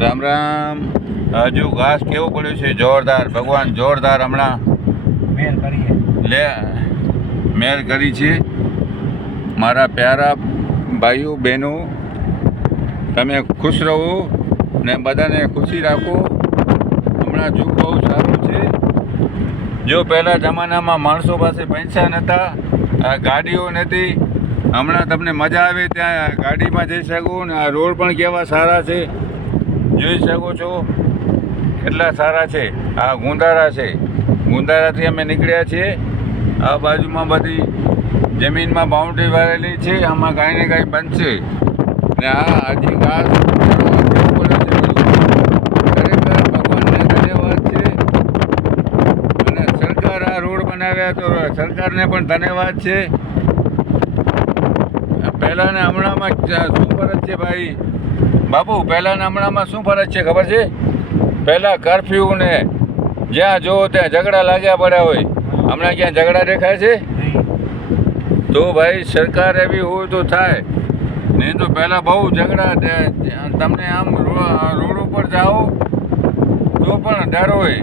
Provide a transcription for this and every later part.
રામ રામ. હજુ ઘાસ કેવું પડ્યું છે જોરદાર. ભગવાન જોરદાર હમણાં મેર કરી છે. મારા પ્યારા ભાઈઓ બહેનો, તમે ખુશ રહો ને બધાને ખુશી રાખો. હમણાં જુગ બહુ સારું છે. જો પહેલાં જમાનામાં માણસો પાસે પૈસા નહોતા, ગાડીઓ નથી. હમણાં તમને મજા આવે ત્યાં ગાડીમાં જઈ શકો ને આ રોડ પણ કેવા સારા છે જોઈ શકો છો, કેટલા સારા છે. આ ગુંદારા છે, ગુંદારાથી અમે નીકળ્યા છીએ. આ બાજુમાં બધી જમીનમાં બાઉન્ડ્રી વાળેલી છે, આમાં કાંઈ ને કાંઈ બનશે ને આ હજી ઘાસ ખરેખર ભગવાનને ધન્યવાદ છે. અને સરકાર આ રોડ બનાવ્યા તો સરકારને પણ ધન્યવાદ છે. પહેલાં ને હમણાંમાં શું ફરક છે ભાઈ બાપુ? પહેલાં ને હમણાંમાં શું ફરક છે ખબર છે? પહેલાં કરફ્યુ ને જ્યાં જોવો ત્યાં ઝઘડા લાગ્યા પડ્યા હોય. હમણાં ક્યાં ઝઘડા દેખાય છે? તો ભાઈ સરકાર એવી હોય તો થાય, નહીં તો પહેલાં બહુ ઝઘડા. તમને આમ રોડ ઉપર જાઓ તો પણ ડર હોય.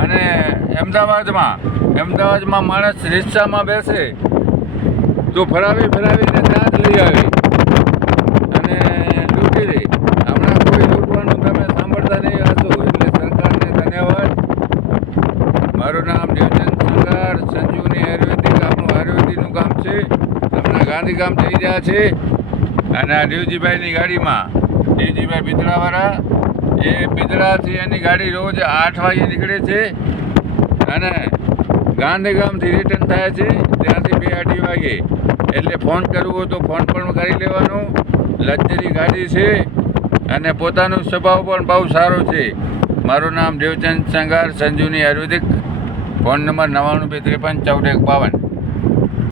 અને અમદાવાદમાં માણસ રિક્ષામાં બેસે તો ફરાવીને ત્યાં જ લઈ આવી અને લૂંટી લે. હમણાં કોઈ લૂંટવાનું તમે સાંભળતા નહીં હશો. એટલે સરકારને ધન્યવાદ. મારું નામ દેવચંદ સંગાર, સંજુની આયુર્વેદિક, આપણું આયુર્વેદિકનું કામ છે. હમણાં ગાંધીધામ થઈ રહ્યા છે. અને આ દેવજીભાઈની ગાડીમાં, દેવજીભાઈ બિદડાવાળા, એ બિદડાથી એની ગાડી રોજ 8 વાગે નીકળે છે અને ગાંધીધામથી રિટર્ન થાય છે ત્યાંથી 2-2:30 વાગે. એટલે ફોન કરવો હોય તો ફોન પણ કરી લેવાનો. લક્ઝરી ગાડી છે અને પોતાનો સ્વભાવ પણ બહુ સારો છે. મારું નામ દેવચંદ સંગાર, સંજુની આયુર્વેદિક. Phone number 99 253 14 51.